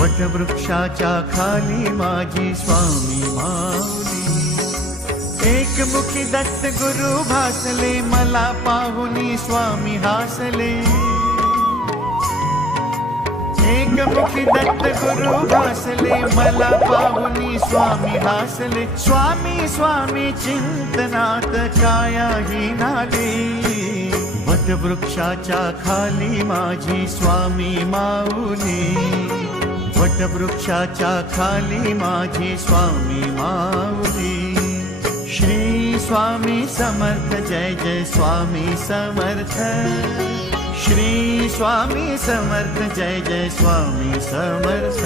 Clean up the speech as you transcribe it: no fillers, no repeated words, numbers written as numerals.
वटवृक्षाच्या खाली माझी स्वामी माऊली. एकमुखी दत्त गुरु भासले, मला पाहुनी स्वामी हासले. एकमुखी दत्त गुरु भासले, मला पाहुनी स्वामी हासले. स्वामी स्वामी चिंतनात कायाही नाले, वटवृक्षाच्या खाली माझी स्वामी माऊली. वटवृक्षाच्या खाली माझी स्वामी माऊली. श्री स्वामी समर्थ, जय जय स्वामी समर्थ. श्री स्वामी समर्थ, जय जय स्वामी समर्थ.